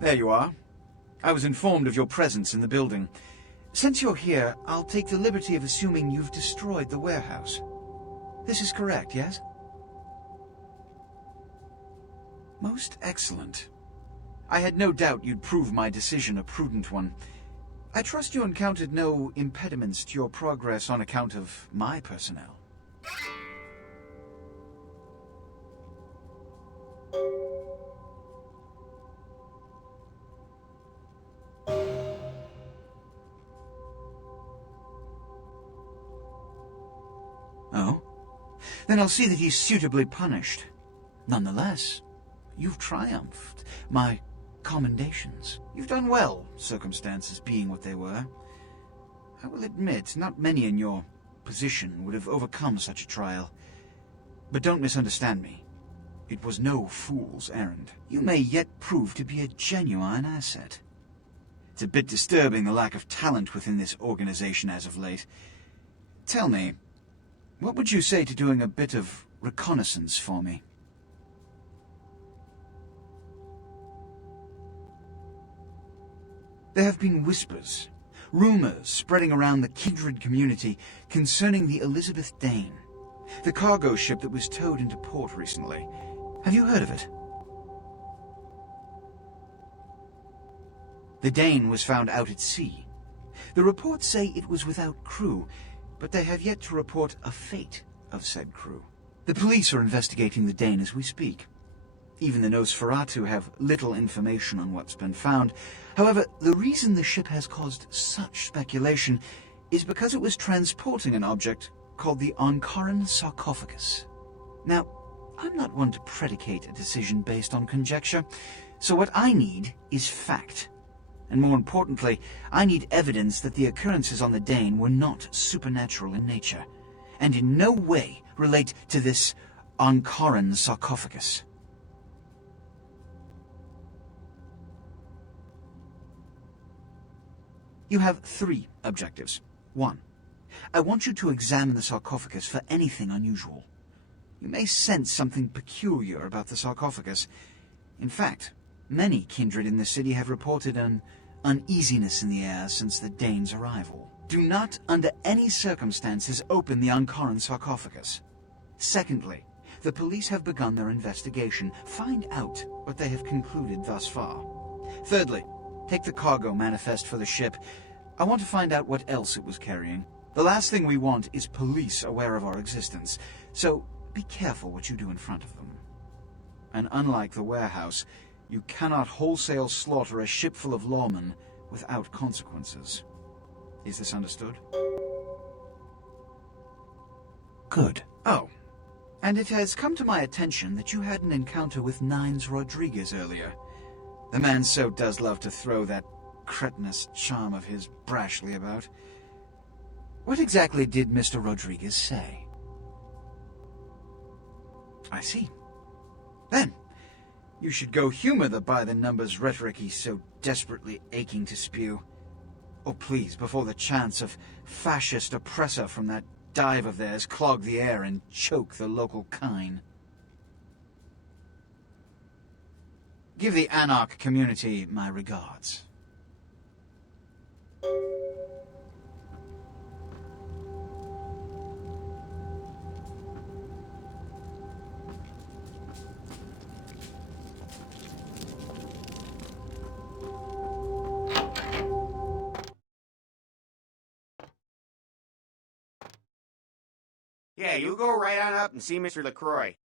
There you are. I was informed of your presence in the building. Since you're here, I'll take the liberty of assuming you've destroyed the warehouse. This is correct, yes? Most excellent. I had no doubt you'd prove my decision a prudent one. I trust you encountered no impediments to your progress on account of my personnel. Oh? Then I'll see that he's suitably punished. Nonetheless, you've triumphed. My commendations. You've done well, circumstances being what they were. I will admit, not many in your position would have overcome such a trial. But don't misunderstand me. It was no fool's errand. You may yet prove to be a genuine asset. It's a bit disturbing, the lack of talent within this organization as of late. Tell me, what would you say to doing a bit of reconnaissance for me? There have been whispers, rumors spreading around the kindred community concerning the Elizabeth Dane, the cargo ship that was towed into port recently. Have you heard of it? The Dane was found out at sea. The reports say it was without crew, but they have yet to report a fate of said crew. The police are investigating the Dane as we speak. Even the Nosferatu have little information on what's been found. However, the reason the ship has caused such speculation is because it was transporting an object called the Ankaran sarcophagus. Now, I'm not one to predicate a decision based on conjecture, so what I need is fact. And more importantly, I need evidence that the occurrences on the Dane were not supernatural in nature, and in no way relate to this Ankaran sarcophagus. You have 3 objectives. 1. I want you to examine the sarcophagus for anything unusual. You may sense something peculiar about the sarcophagus. In fact, many kindred in the city have reported an uneasiness in the air since the Dane's arrival. Do not, under any circumstances, open the Ankaran sarcophagus. Secondly, the police have begun their investigation. Find out what they have concluded thus far. Thirdly, take the cargo manifest for the ship. I want to find out what else it was carrying. The last thing we want is police aware of our existence, so be careful what you do in front of them. And unlike the warehouse, you cannot wholesale slaughter a ship full of lawmen without consequences. Is this understood? Good. Oh, and it has come to my attention that you had an encounter with Nines Rodriguez earlier. The man so does love to throw that cretinous charm of his brashly about. What exactly did Mr. Rodriguez say? I see. Then, you should go humor the by-the-numbers rhetoric he's so desperately aching to spew. Oh, please, before the chance of fascist oppressor from that dive of theirs clog the air and choke the local kine. Give the Anarch community my regards. Yeah, you go right on up and see Mr. LaCroix.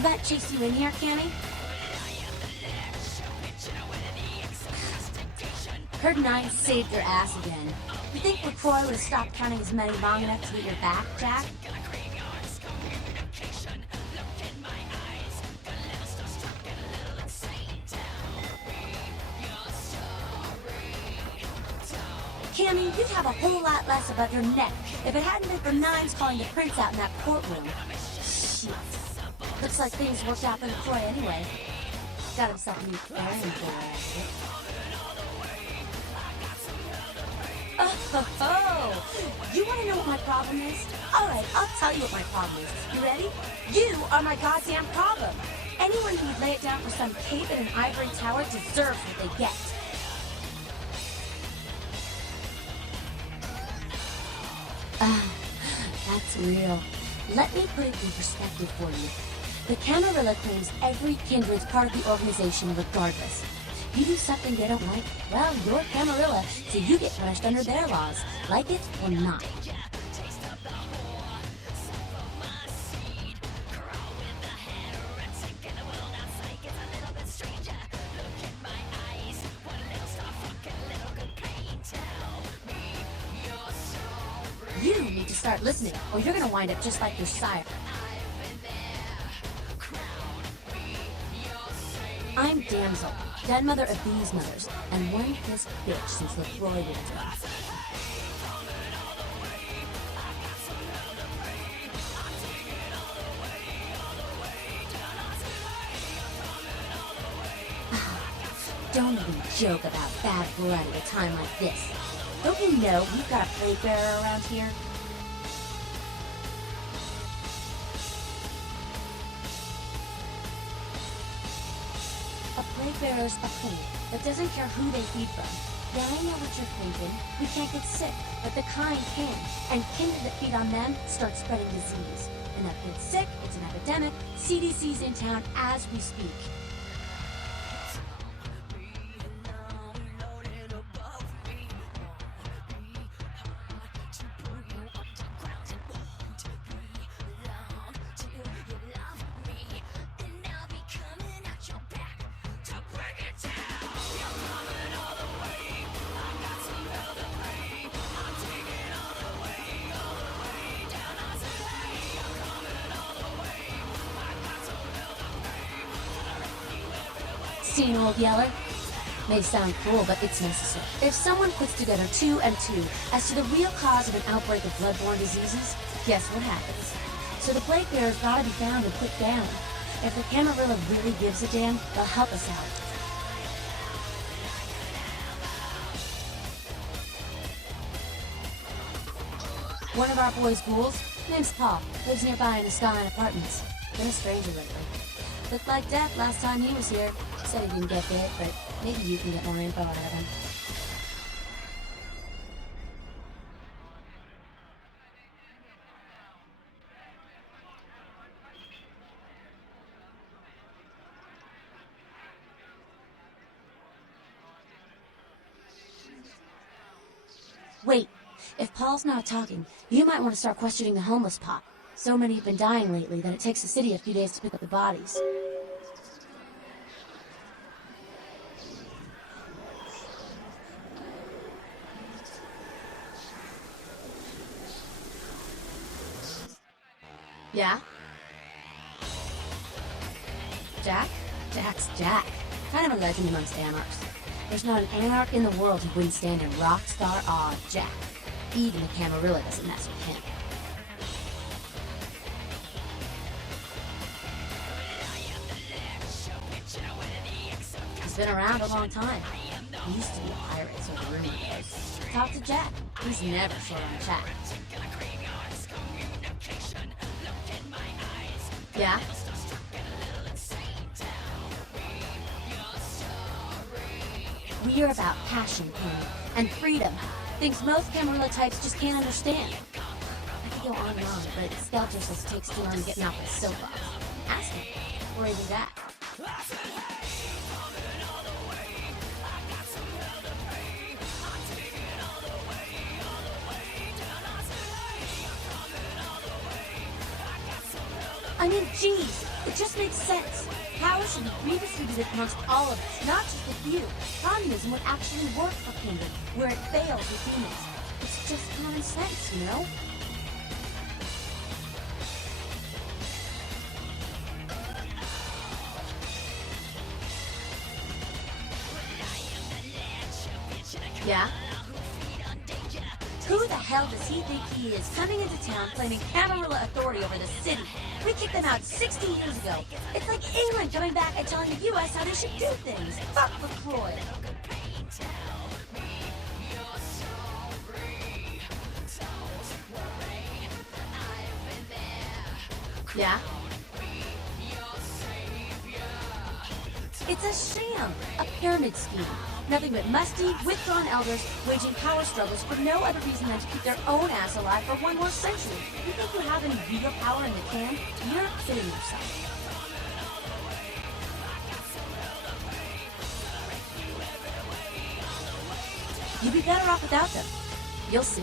the bat chase you in here, Cammy? Heard 9 saved your ass again. You think LaCroix would have stopped counting his money long enough to get your back, Jack? Cammy, you'd have a whole lot less above your neck if it hadn't been for 9's calling the prince out in that courtroom. Shit. Looks like things worked out for LaCroix anyway. Got himself a new bearing for Oh, you want to know what my problem is? Alright, I'll tell you what my problem is. You ready? You are my goddamn problem. Anyone who would lay it down for some cape in an ivory tower deserves what they get. That's real. Let me put it in perspective for you. The Camarilla claims every kindred's part of the organization regardless. You do something they don't like, well, you're Camarilla, so you get punished under their laws, like it or not. You need to start listening, or you're gonna wind up just like your sire. I'm Damsel, den mother of these mothers, and one pissed bitch since LaCroix did it to us. Don't even joke about bad blood at a time like this. Don't you know we've got a plate bearer around here? A plate bearer's a queen that doesn't care who they feed from. Yeah, I know what you're thinking. We can't get sick, but the kind can. And kindred that feed on them start spreading disease. Enough gets sick, it's an epidemic. CDC's in town as we speak. Seen Old Yeller? May sound cool, but it's necessary. If someone puts together 2 and 2 as to the real cause of an outbreak of bloodborne diseases, guess what happens? So the plague bearer's gotta be found and put down. If the Camarilla really gives a damn, they'll help us out. One of our boys' ghouls, name's Paul, lives nearby in the Skyline Apartments. Been a stranger lately. Looked like death last time he was here. Said he didn't get bit, but maybe you can get more info out of him. Wait, if Paul's not talking, you might want to start questioning the homeless pot. So many have been dying lately that it takes the city a few days to pick up the bodies. Yeah? Jack? Jack's Jack. Kind of a legend amongst anarchs. There's not an anarch in the world who wouldn't stand in rock star awe of Jack. Even the Camarilla doesn't mess with him. He's been around a long time. He used to be a pirate, so the rumor goes. Talk to Jack. He's never short on chat. Yeah? We're about passion, Penny, and freedom. Things most Camarilla types just can't understand. I could go on and on, but Skelter says it takes too long getting off the soapbox. Ask him, or even that. I mean, geez, it just makes sense. Power should be redistributed amongst all of us, not just the few. Communism would actually work for Kingdom, where it fails with humans. It's just common sense, you know? Yeah? Who the hell does he think he is, coming into town claiming Camarilla authority over the city? We kicked them out 60 years ago. It's like England coming back and telling the U.S. how they should do things. Fuck LaCroix. Yeah? It's a sham, a pyramid scheme. Nothing but musty, withdrawn elders waging power struggles for no other reason than to keep their own ass alive for one more century. You think you have any real power in the can? You're kidding yourself. You'd be better off without them. You'll see.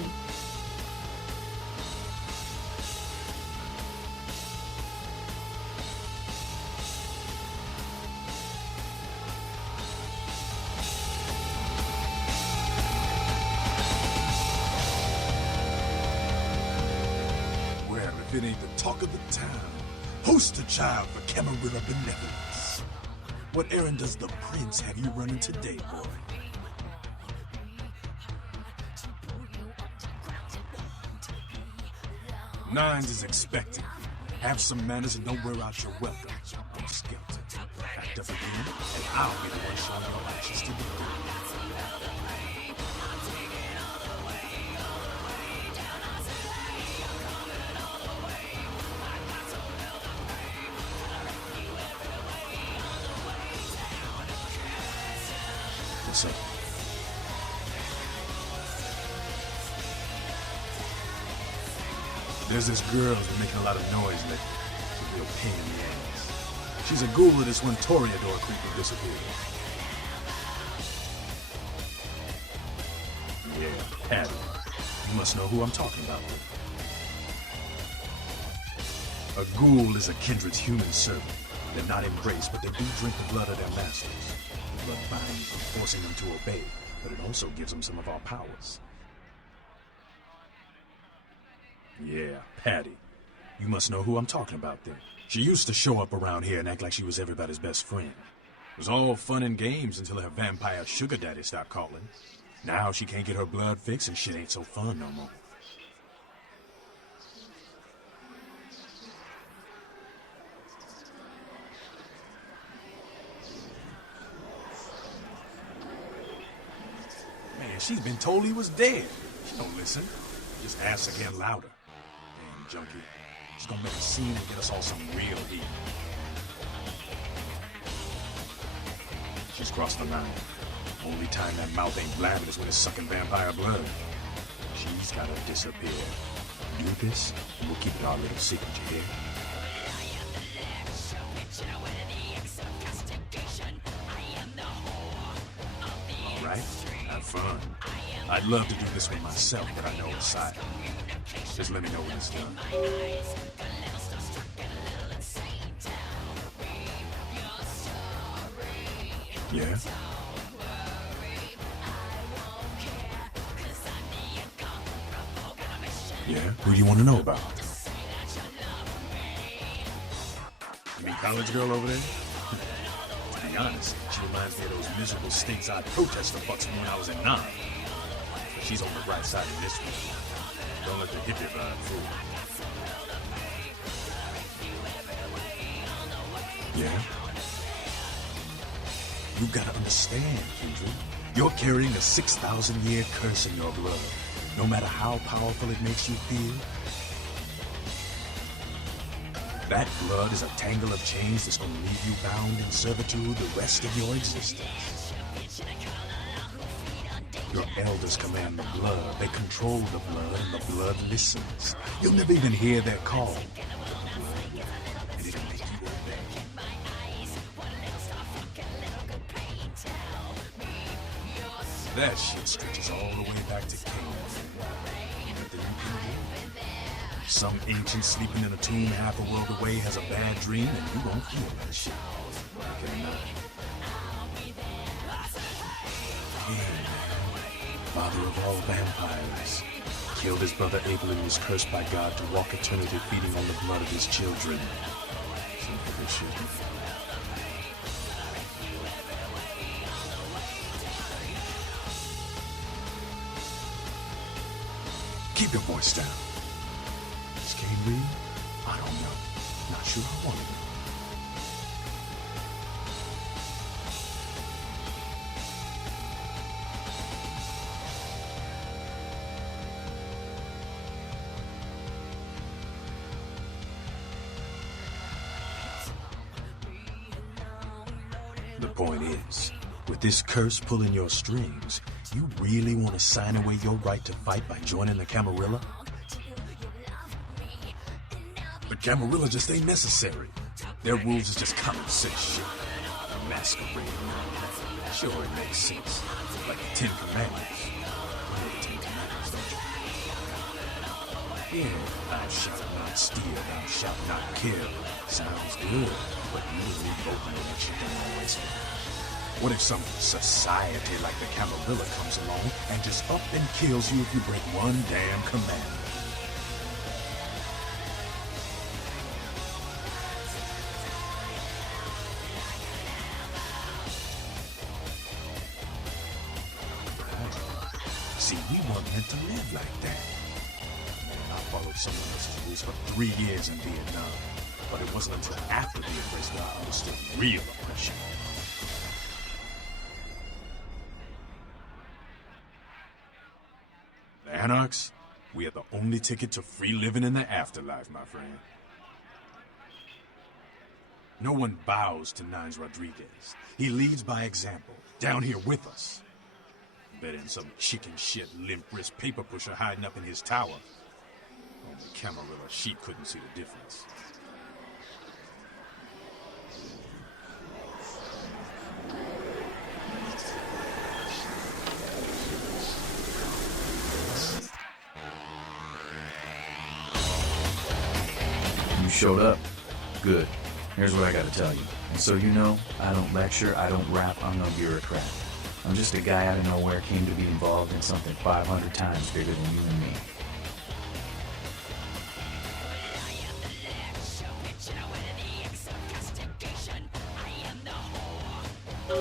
If it ain't the talk of the town, poster child for Camarilla benevolence. What errand does the prince have you running today, boy? Nines is expected. Have some manners and don't wear out your welcome. I'm skeleton. Act up again, and I'll be the one showing your actions to the world. What's up? There's this girl who's been making a lot of noise lately. It's a real pain in the ass. She's a ghoul of this one Toreador creep who disappeared. Yeah, Patty. You must know who I'm talking about. A ghoul is a kindred's human servant. They're not embraced, but they do drink the blood of their masters. The blood binds them, forcing them to obey, but it also gives them some of our powers. Yeah, Patty. You must know who I'm talking about then. She used to show up around here and act like she was everybody's best friend. It was all fun and games until her vampire sugar daddy stopped calling. Now she can't get her blood fixed and shit ain't so fun no more. Man, she's been told he was dead. She don't listen. Just asks again louder. Damn junkie. She's gonna make a scene and get us all some real heat. She's crossed the line. Only time that mouth ain't blabbing is when it's sucking vampire blood. She's gotta disappear. Do this, and we'll keep it our little secret, you hear? Alright, have fun. I'd love to do this one myself, but I know it's silent. Just let me know when it's done. Yeah? Yeah? Who do you want to know about? You mean college girl over there? To be honest, she reminds me of those miserable stateside protester bucks from when I was in 9. But she's on the right side of this one. Don't let the hippie vibe fool you. Yeah? You gotta understand, Kendra. You're carrying a 6,000-year curse in your blood. No matter how powerful it makes you feel. That blood is a tangle of chains that's gonna leave you bound in servitude the rest of your existence. Your elders command the blood. They control the blood, and the blood listens. You'll never even hear their call. And it'll make you obey. That shit stretches all the way back to Cain. Nothing you can do. Some ancient sleeping in a tomb half a world away has a bad dream and you won't feel that shit. Like it or not. Cain, father of all vampires, killed his brother Abel and was cursed by God to walk eternity feeding on the blood of his children. Some good shit. Keep your voice down. Is Cain real? I don't know. Not sure I want to know. The point is, with this curse pulling your strings, you really want to sign away your right to fight by joining the Camarilla? But Camarilla just ain't necessary. Their rules is just common sense shit. Masquerade and all that. Sure, it makes sense. Like the Ten Commandments. You know the Ten Commandments, don't you? Yeah, thou shalt not steal, thou shalt not kill. Sounds good, but you would leave open that shit don't always fit. What if some society like the Camarilla comes along and just up and kills you if you break one damn commandment? See, we weren't meant to live like that. Man, I followed someone else's rules for 3 years in Vietnam, but it wasn't until after the embrace that I understood real oppression. The Anarchs, we are the only ticket to free living in the afterlife, my friend. No one bows to Nines Rodriguez. He leads by example, down here with us. Better than some chicken shit, limp wrist paper pusher hiding up in his tower. Only Camarilla, she couldn't see the difference. You showed up. Good. Here's what I gotta tell you. And so you know, I don't lecture, I don't rap, I'm no bureaucrat. I'm just a guy out of nowhere came to be involved in something 500 times bigger than you and me.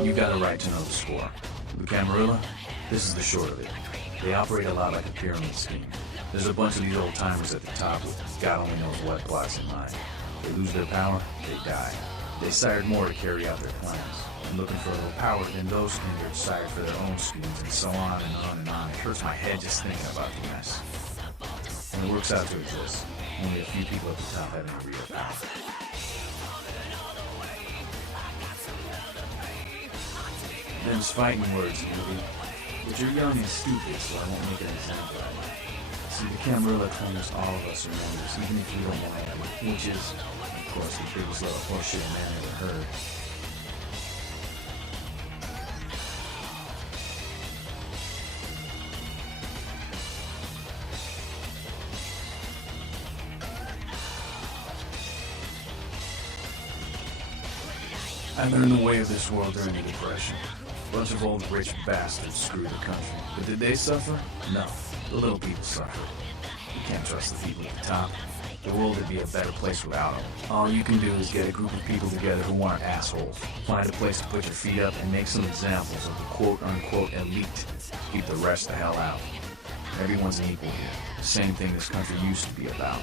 You got a right to know the score. The Camarilla, this is the short of it. They operate a lot like a pyramid scheme. There's a bunch of these old timers at the top with God only knows what plots in mind. They lose their power, they die. They sired more to carry out their plans. And looking for a little power, then those kindred sired for their own schemes, and so on and on and on. It hurts my head just thinking about the mess. And it works out to exist. Only a few people at the top have any real power. Them's fighting words, movie. But you're young and stupid, so I won't make an example out of you. See, the Camarilla claims all of us are members, even if you don't want to admit, which is, of course, the biggest little horseshit a man ever heard. I learned the way of this world during the Depression. A bunch of old rich bastards screwed the country. But did they suffer? No. The little people suffered. You can't trust the people at the top. The world would be a better place without them. All you can do is get a group of people together who aren't assholes. Find a place to put your feet up and make some examples of the quote-unquote elite. Keep the rest the hell out. Everyone's an equal here. The same thing this country used to be about.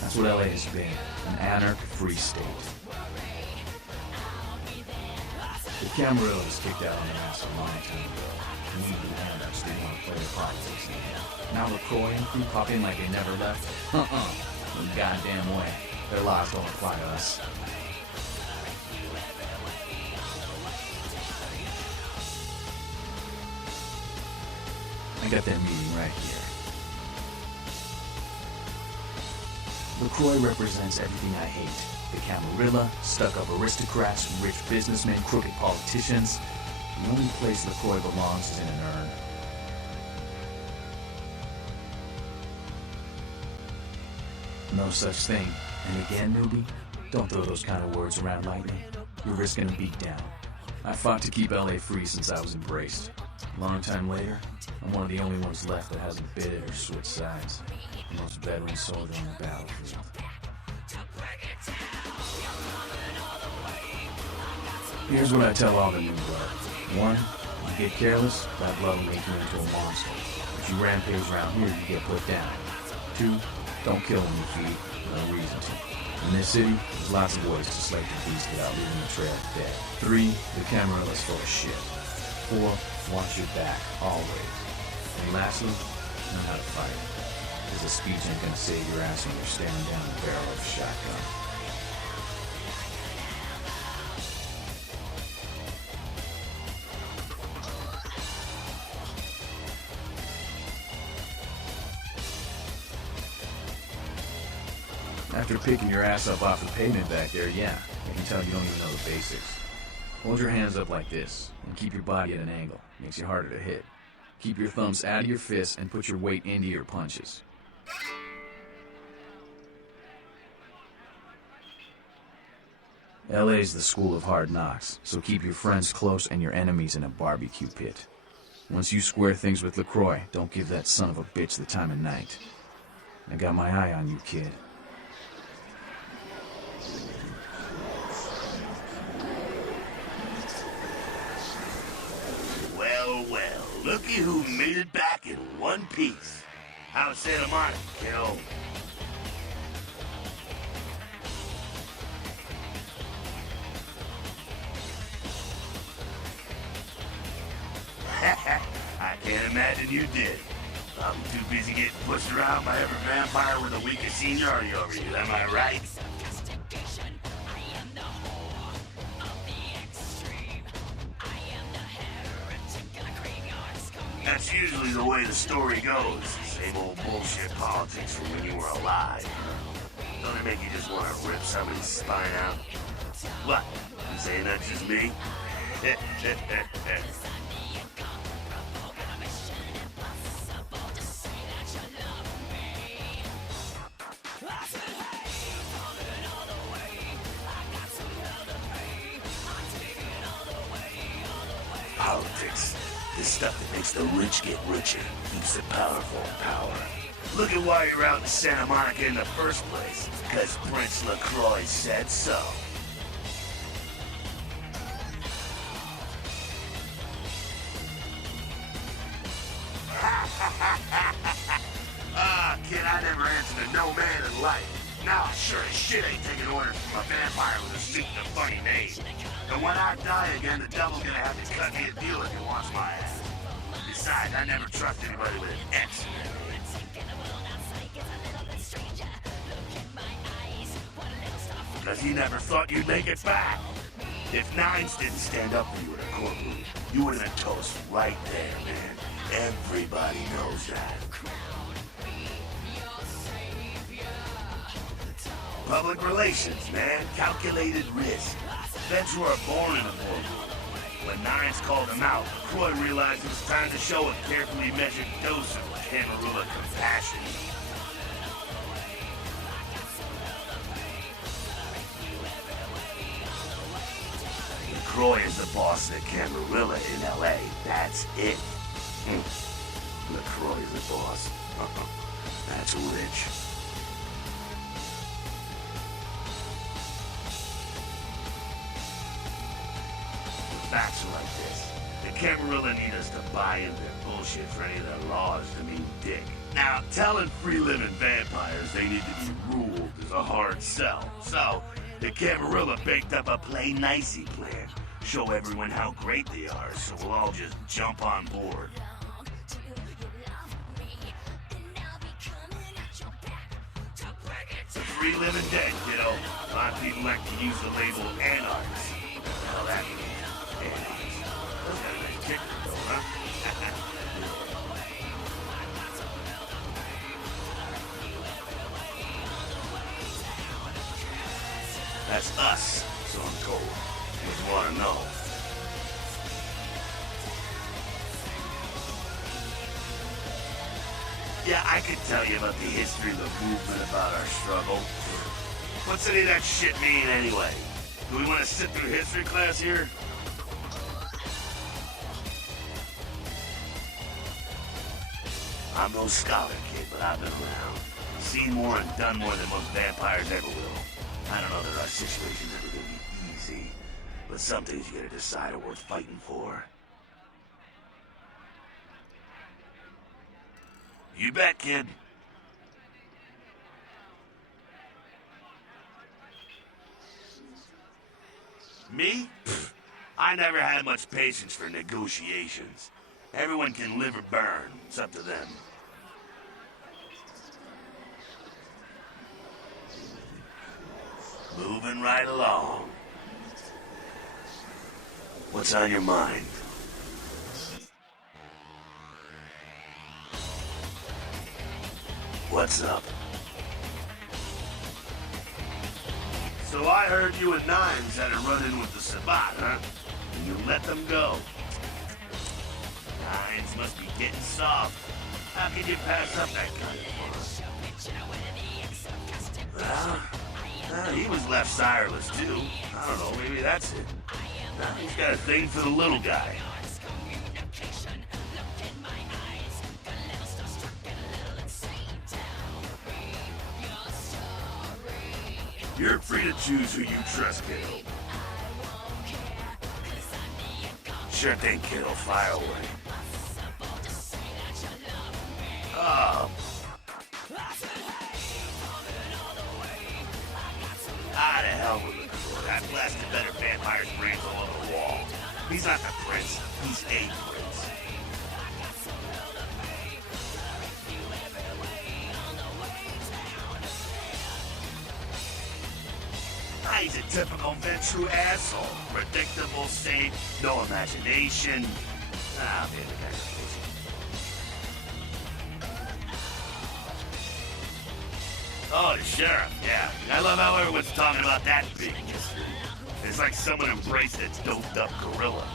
That's what LA has been. An anarch-free state. The Camarilla was kicked out on the ass a long time ago. And we the anarchs didn't want to play the politics anymore. Now LaCroix and crew pop in like they never left. No goddamn way. Their laws don't apply to us. I got that meeting right here. LaCroix represents everything I hate. The Camarilla, stuck-up aristocrats, rich businessmen, crooked politicians. The only place LaCroix belongs is in an urn. No such thing. And again, newbie, don't throw those kind of words around lightly. You're risking a beatdown. I fought to keep LA free since I was embraced. A long time later, I'm one of the only ones left that hasn't bid or switched sides. The most veteran soldier on the battlefield. Here's what I tell all the new guard. 1, you get careless, that blood will make you into a monster. If you rampage around here, you get put down. 2, don't kill when you feed, no reason to. In this city, there's lots of ways to slay the beast without leaving the trail dead. 3, the Camarilla's full of shit. 4, watch your back, always. And lastly, know how to fight. Because a speech ain't gonna save your ass when you're staring down the barrel of a shotgun. After picking your ass up off the pavement back there, yeah, I can tell you don't even know the basics. Hold your hands up like this, and keep your body at an angle. Makes you harder to hit. Keep your thumbs out of your fists and put your weight into your punches. LA's the school of hard knocks, so keep your friends close and your enemies in a barbecue pit. Once you square things with LaCroix, don't give that son of a bitch the time of night. I got my eye on you, kid. Well, looky who made it back in one piece. How's Santa Monica, kiddo? I can't imagine you did. I'm too busy getting pushed around by every vampire with the weakest seniority over you, am I right? That's usually the way the story goes. Same old bullshit politics from when you were alive. Don't it make you just want to rip somebody's spine out? What? You saying that's just me? Politics. The stuff that makes the rich get richer, keeps the powerful in power. Look at why you're out in Santa Monica in the first place. Because Prince LaCroix said so. Kid, I never answered to no man in life. Now I sure as shit ain't taking orders from a vampire with a suit and a funny name. And when I die again, the devil's gonna have to cut me a deal if he wants my ass. Besides, I never trust anybody with an X in their name. Because he never thought you'd make it back. If Nines didn't stand up for you in a courtroom, you would have been toast right there, man. Everybody knows that. Public relations, man. Calculated risk. Vets were born in a boardroom. When Nines called him out, LaCroix realized it was time to show a carefully measured dose of Camarilla compassion. LaCroix is the boss of Camarilla in LA. That's it. LaCroix is the boss. That's rich. Facts are like this. The Camarilla need us to buy into their bullshit for any of their laws to mean dick. Now, telling free-living vampires they need to be ruled is a hard sell. So, the Camarilla baked up a play nicey plan. Show everyone how great they are, so we'll all just jump on board. The free living dead, kiddo. A lot of people like to use the label anarchs. Well, that means anarchs. Those got a nice kicker, though, huh? That's us, so I'm told. What you want to know? Yeah, I could tell you about the history of the movement, about our struggle. What's any of that shit mean anyway? Do we want to sit through history class here? I'm no scholar, kid, but I've been around. Seen more and done more than most vampires ever will. I don't know that our situation's ever gonna be easy, but some things you gotta decide are worth fighting for. You bet, kid. Me? Pfft. I never had much patience for negotiations. Everyone can live or burn. It's up to them. Moving right along. What's on your mind? What's up? So I heard you and Nines had a run-in with the Sabat, huh? And you let them go. Nines must be getting soft. How can you pass up that kind of fun? Well, he was left sireless, too. I don't know, maybe that's it. Now he's got a thing for the little guy. You're free to choose who you trust, kiddo. Sure thing, kiddo. Fire away. Oh. Ah, the hell with it. That blasted better vampire's brains all over the wall. He's not the prince. He's a prince. He's a typical Ventru asshole. Predictable, safe, no imagination. Ah, man, the guy's a pussy. Oh, the sheriff, yeah. I love how everyone's talking about that big history. It's like someone embraced a doped-up gorilla.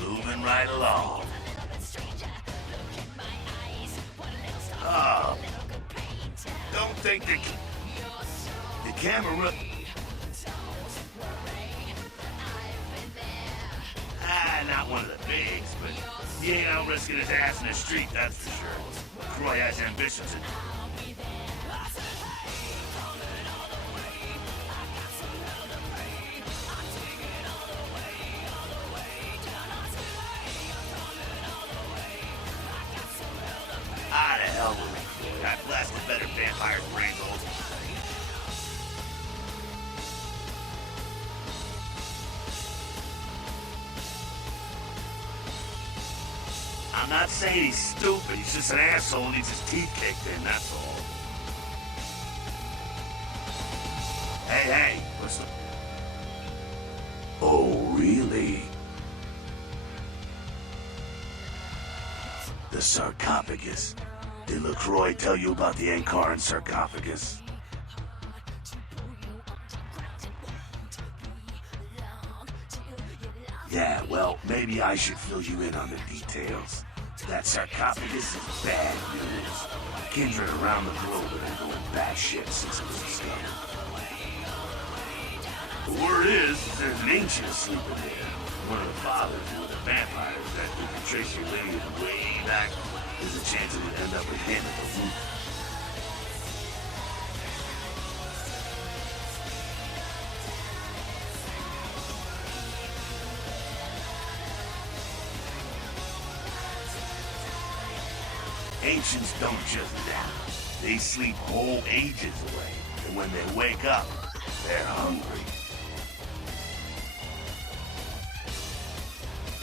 Moving right along. Oh. Don't think the camera... Not one of the bigs, but he ain't out risking his ass in the street, that's for sure. Croy has ambitions. Ah, the hell with me. That blasted better vampire's brains old. I'm not saying he's stupid, he's just an asshole who needs his teeth kicked in, that's all. Hey, what's the... Oh, really? The sarcophagus. Did LaCroix tell you about the Ankaran sarcophagus? Yeah, well, maybe I should fill you in on the details. That sarcophagus is bad news. Kindred around the globe have been going batshit since it was discovered. The word is, there's an ancient sleeping there. One of the fathers who were the vampires that you can trace your lineage way back. There's a chance it would end up with him at the root. Ancients don't just nap. They sleep whole ages away. And when they wake up, they're hungry.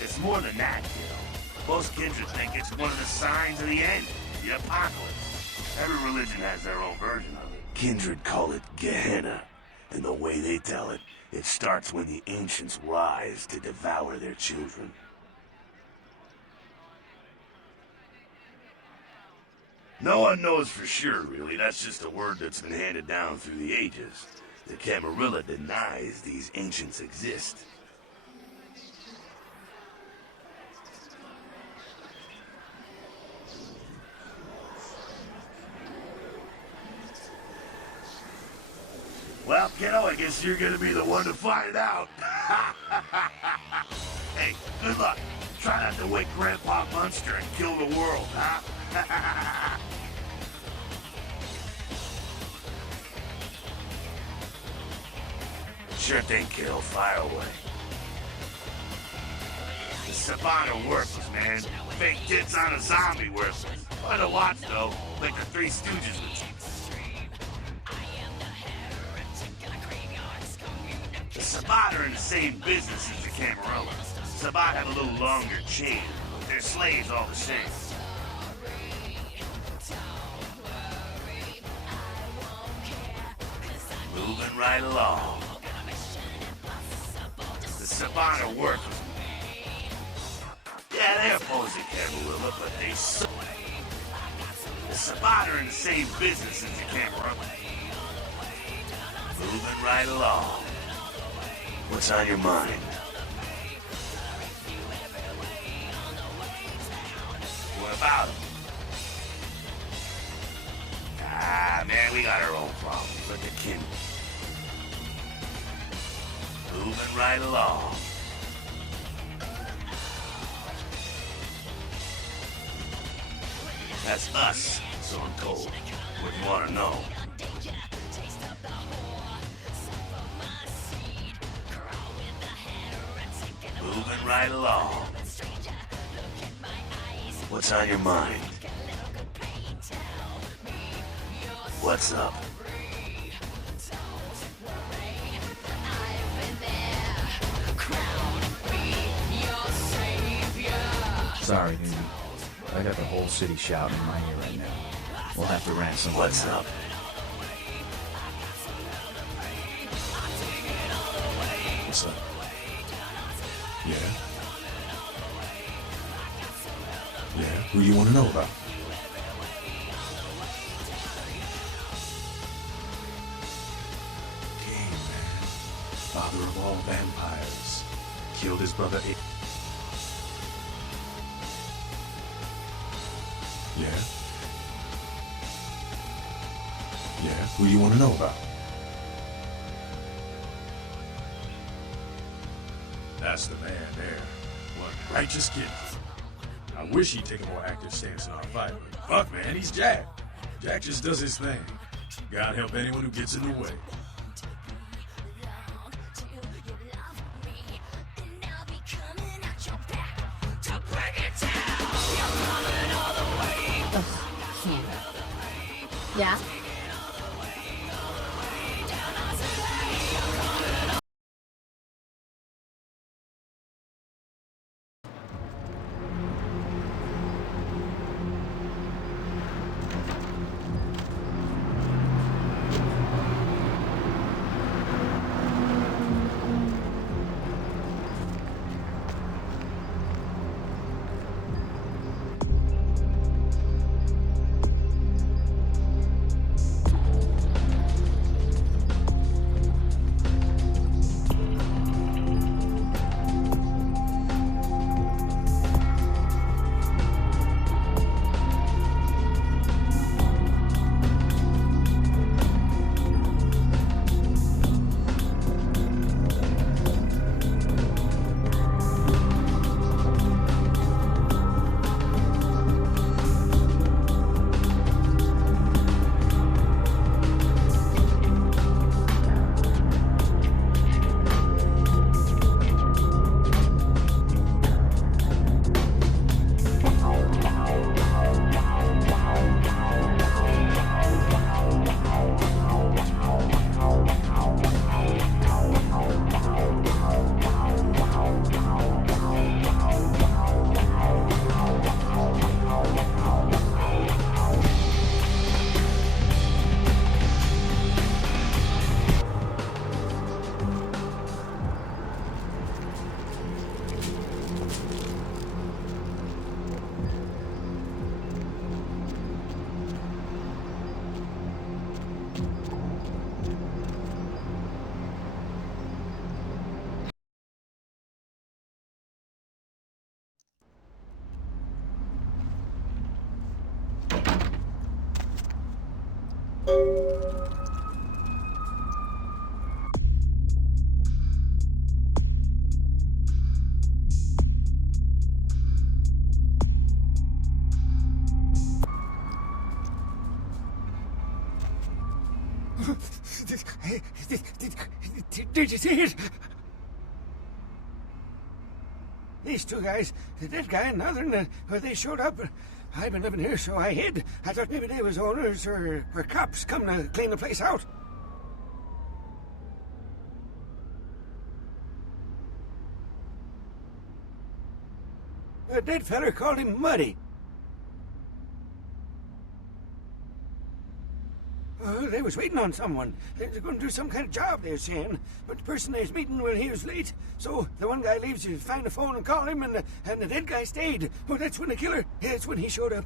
It's more than that, you know. Most kindred think it's one of the signs of the end, the apocalypse. Every religion has their own version of it. Kindred call it Gehenna. And the way they tell it, it starts when the ancients rise to devour their children. No one knows for sure, really. That's just a word that's been handed down through the ages. The Camarilla denies these ancients exist. Well, kiddo, I guess you're gonna be the one to find out. Hey, good luck. Try not to wake Grandpa Munster and kill the world, huh? Sure thing, kiddo. Fire away. The Savannah worthless, man. Fake tits on a zombie worthless. Fun to watch, though. Like the Three Stooges would you. The Sabat are in the same business as the Camarilla. Sabat have a little longer chain. They're slaves all the same. Moving right along. The Sabat are worthless. Yeah, they oppose the Camarilla, but they suck. The Sabat are in the same business as the Camarilla. Moving right along. What's on your mind? What about him? Ah, man, we got our own problems. Look at Kim. Moving right along. That's us, so I'm told. What do you want to know? Moving right along. What's on your mind? What's up? Sorry, dude. I got the whole city shouting in my ear right now. We'll have to ransom. What's up? What's up? Yeah? Yeah? Who you want to know about? King, man. Father of all vampires. Killed his brother. Yeah? Yeah? Who you want to know about? That's the man there. What righteous kid. I wish he'd take a more active stance in our fight, but fuck, man, he's Jack. Jack just does his thing. God help anyone who gets in the way. Ugh, can't. Yeah? Did you see it? These two guys, the dead guy and the other, they showed up. I've been living here, so I hid. I thought maybe they was owners or cops come to clean the place out. The dead feller called him Muddy. They was waiting on someone. They was going to do some kind of job, they were saying. But the person they was meeting, well, he was late. So the one guy leaves to find the phone and call him, and the dead guy stayed. Oh, that's when the killer, that's when he showed up.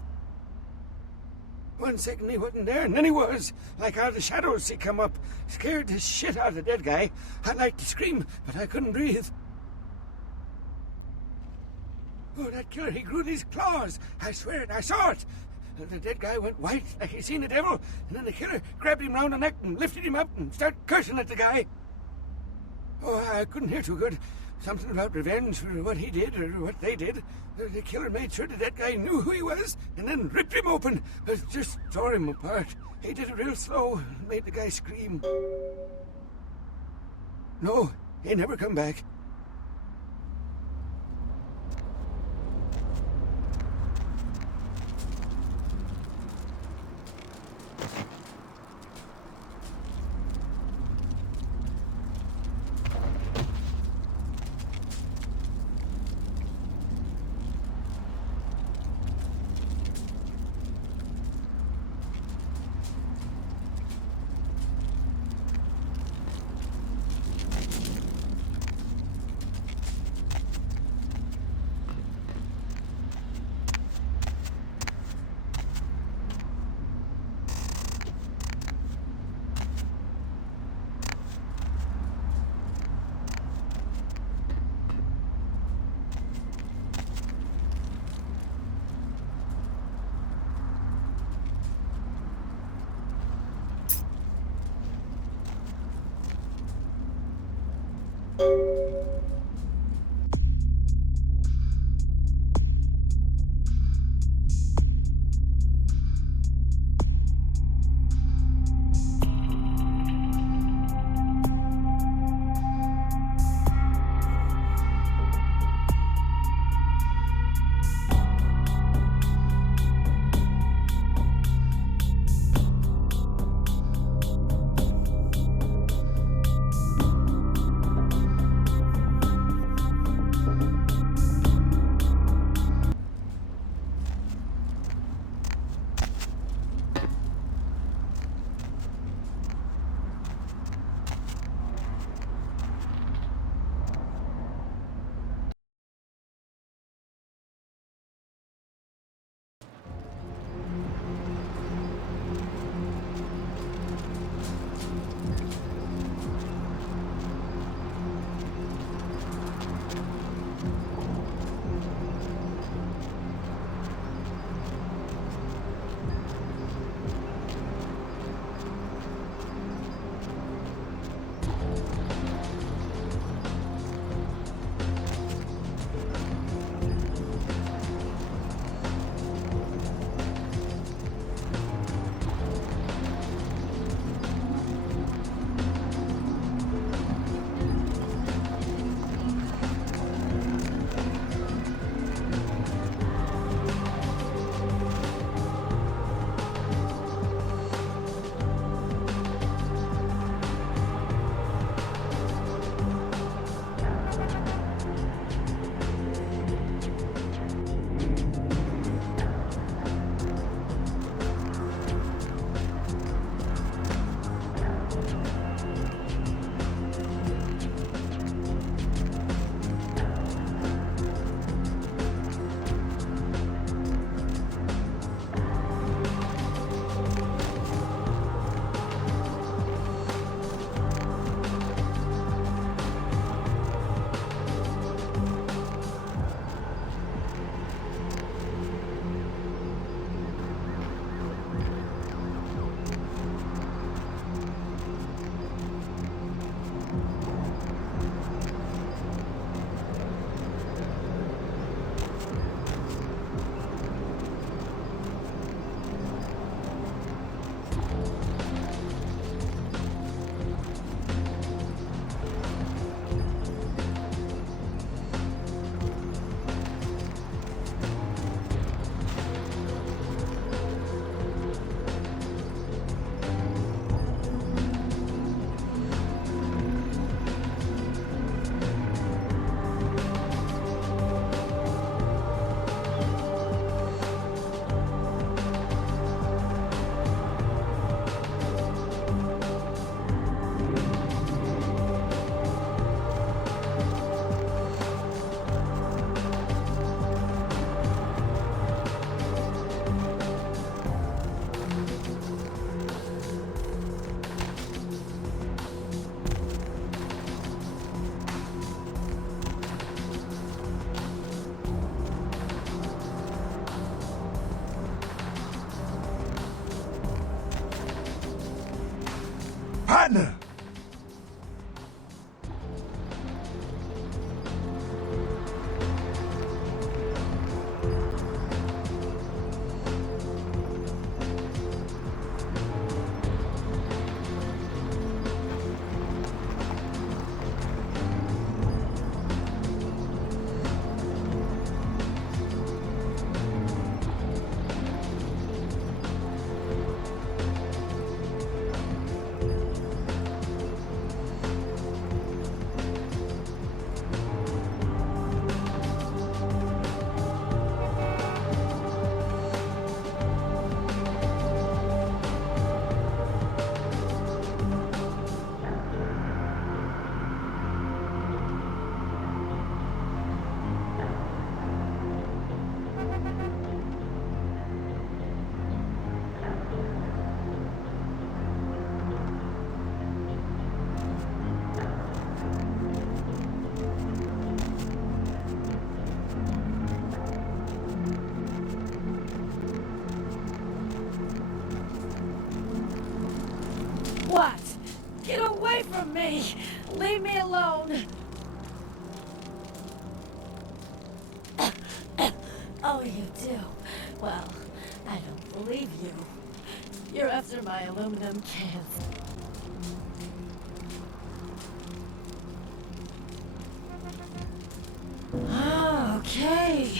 1 second he wasn't there, and then he was. Like out of the shadows he come up. Scared the shit out of the dead guy. I'd like to scream, but I couldn't breathe. Oh, that killer, he grew these claws. I swear it, I saw it. The dead guy went white like he seen the devil, and then the killer grabbed him round the neck and lifted him up and started cursing at the guy. Oh, I couldn't hear too good. Something about revenge for what he did or what they did. The killer made sure the dead guy knew who he was and then ripped him open. Just tore him apart. He did it real slow and made the guy scream. No, he never come back. Partner! What? Get away from me! Leave me alone! Oh, you do? Well, I don't believe you. You're after my aluminum cans. Ah, okay.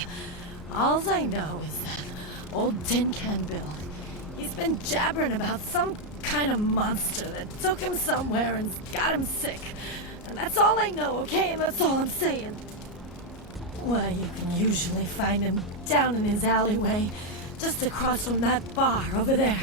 All I know is that old Tin Can Bill, he's been jabbering about some kind of monster that took him somewhere and got him sick. And that's all I know, okay? And that's all I'm saying. Why, you can usually find him down in his alleyway, just across from that bar over there.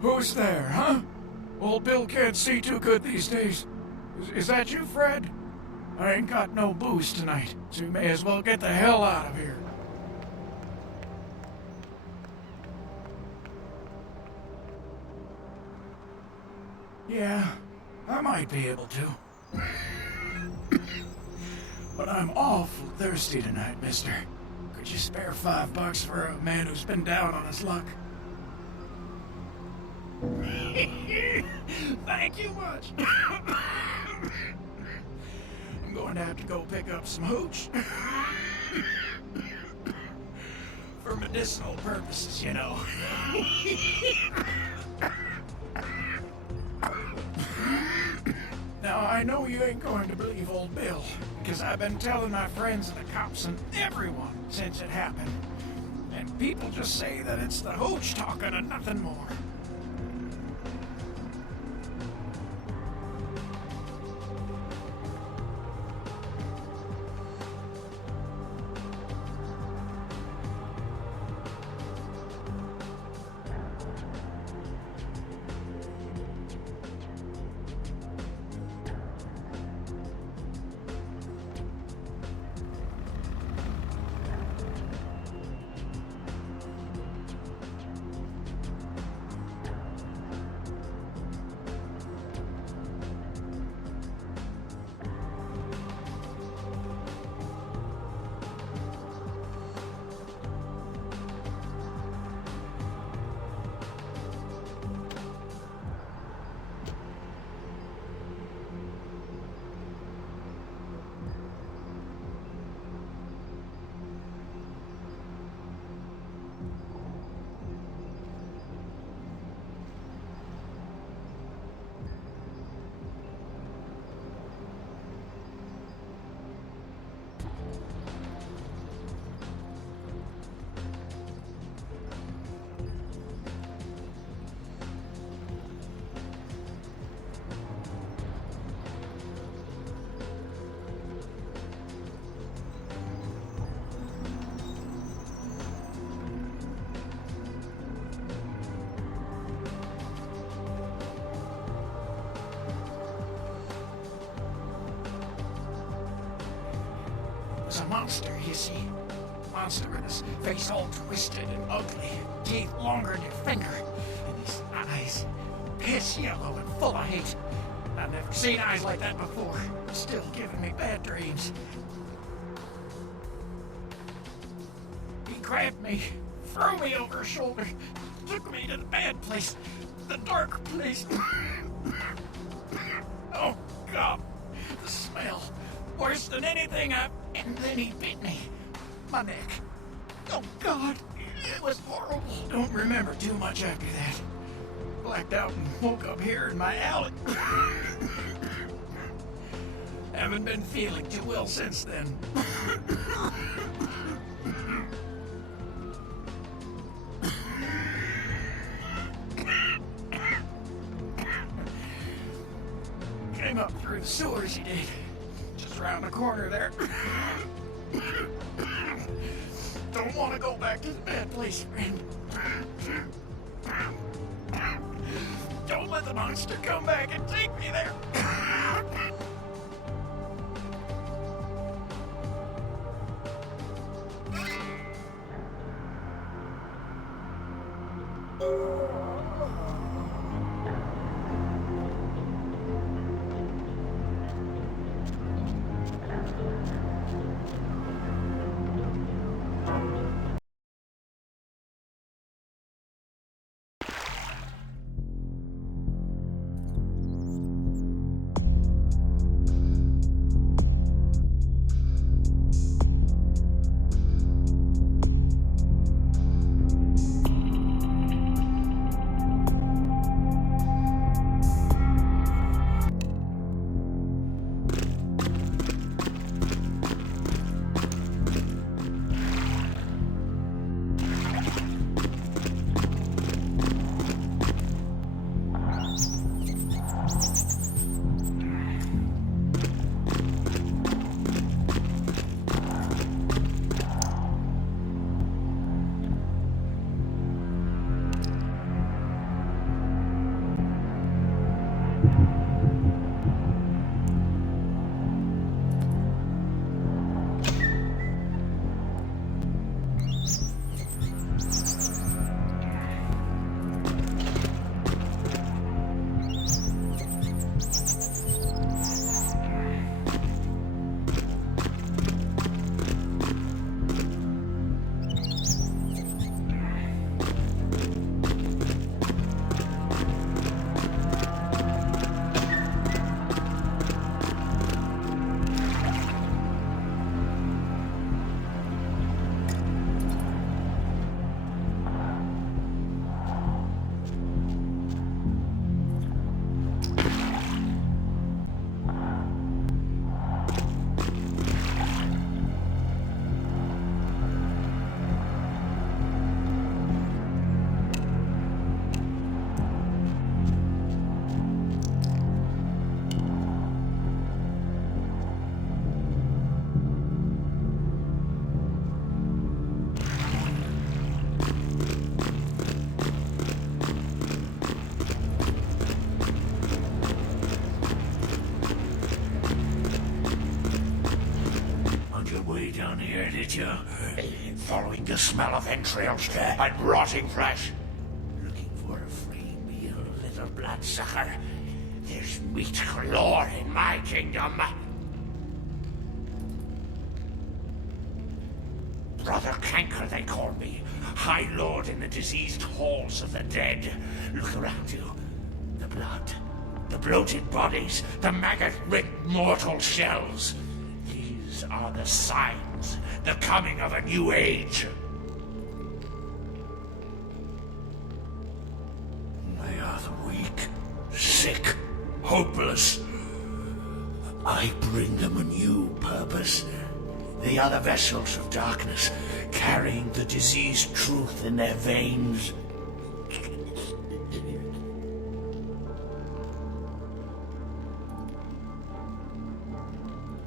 Who's there, huh? Old Bill can't see too good these days. Is that you, Fred? I ain't got no booze tonight, so you may as well get the hell out of here. Yeah, I might be able to. But I'm awful thirsty tonight, mister. Could you spare $5 for a man who's been down on his luck? Thank you much. I'm going to have to go pick up some hooch. For medicinal purposes, you know. Now, I know you ain't going to believe old Bill, because I've been telling my friends and the cops and everyone since it happened. And people just say that it's the hooch talking and nothing more. A monster, you see. Monster with his face all twisted and ugly, teeth longer than your finger, and his eyes piss yellow and full of hate. I've never seen eyes like that before. It's still giving me bad dreams. He grabbed me, threw me over his shoulder, took me to the bad place, the dark place. Oh, God, the smell. Worse than anything I've... And then he bit me. My neck. Oh, God. It was horrible. Don't remember too much after that. Blacked out and woke up here in my alley. Haven't been feeling too well since then. Came up through the sewers, he did. Around the corner there. Don't want to go back to the bad place, friend. Don't let the monster come back and take me there. did you? Following the smell of entrails and rotting flesh. Looking for a free meal, little bloodsucker. There's meat galore in my kingdom. Brother Canker, they call me. High Lord in the diseased halls of the dead. Look around you. The blood. The bloated bodies. The maggot-riddled mortal shells. These are the signs. The coming of a new age. They are the weak, sick, hopeless. I bring them a new purpose. They are the vessels of darkness, carrying the diseased truth in their veins.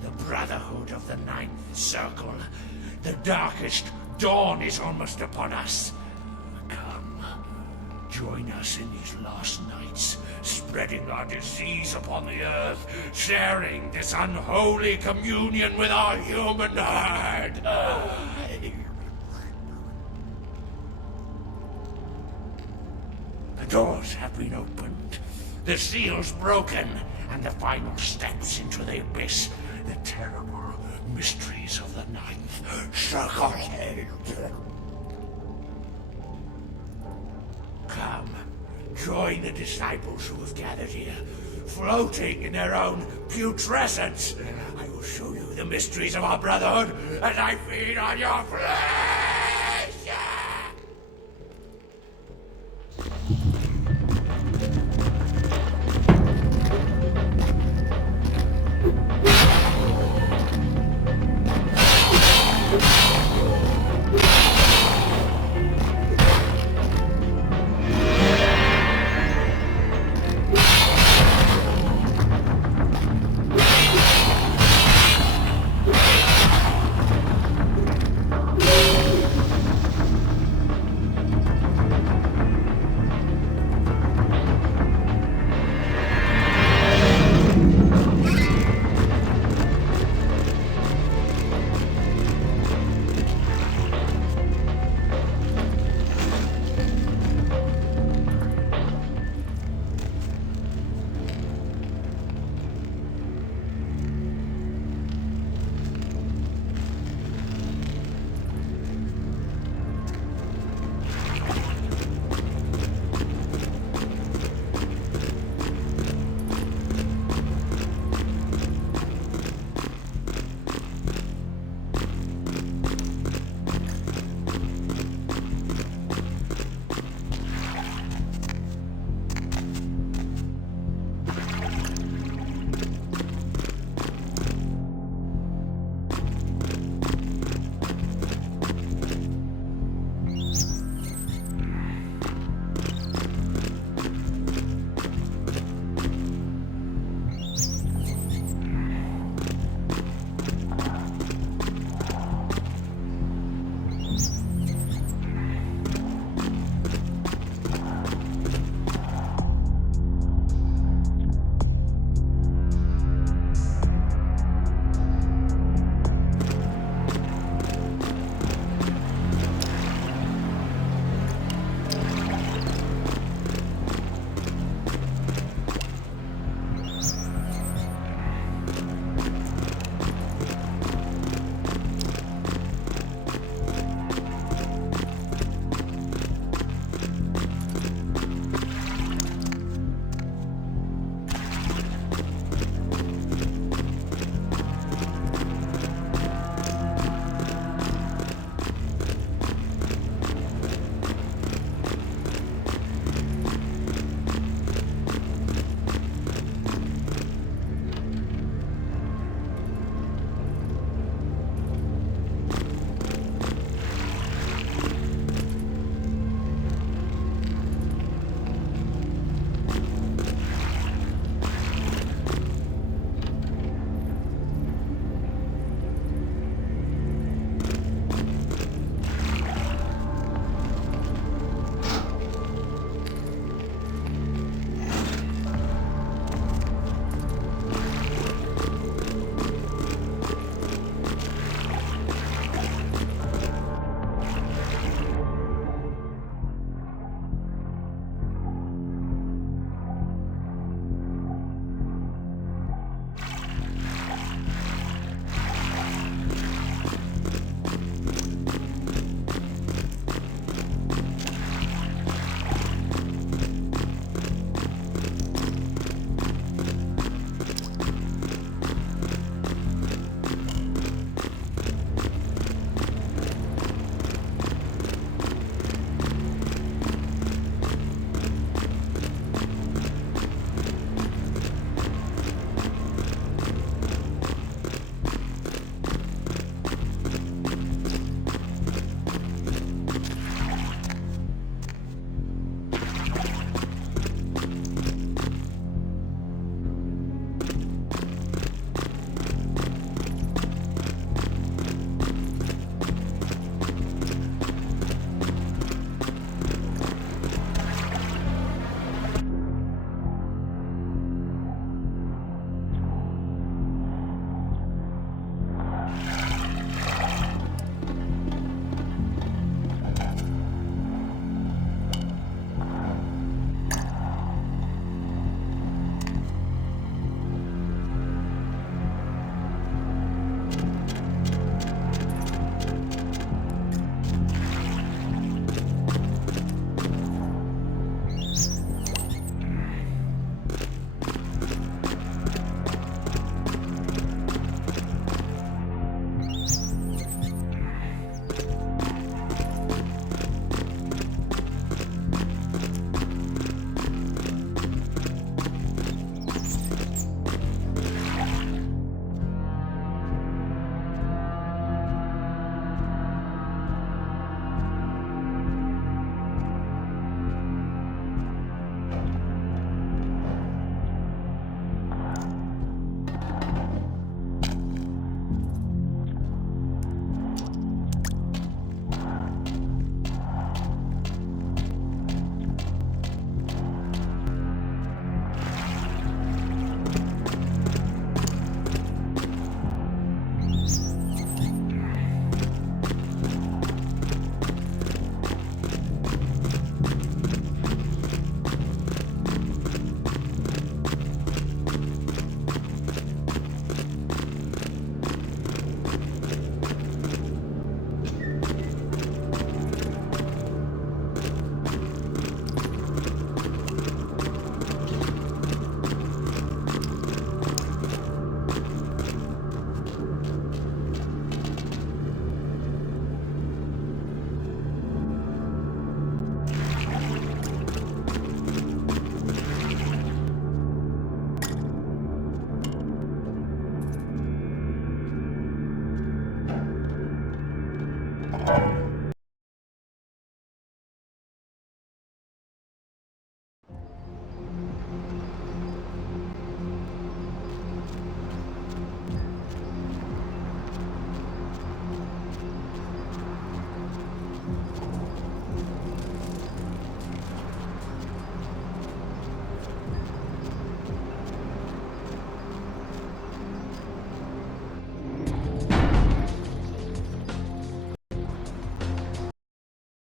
The Brotherhood of the Ninth Circle. The darkest dawn is almost upon us. Come, join us in these last nights, spreading our disease upon the earth, sharing this unholy communion with our human herd. The doors have been opened, the seals broken, and the final steps into the abyss, the terrible mysteries of the Ninth Circle. Come, join the disciples who have gathered here, floating in their own putrescence. I will show you the mysteries of our brotherhood as I feed on your flesh.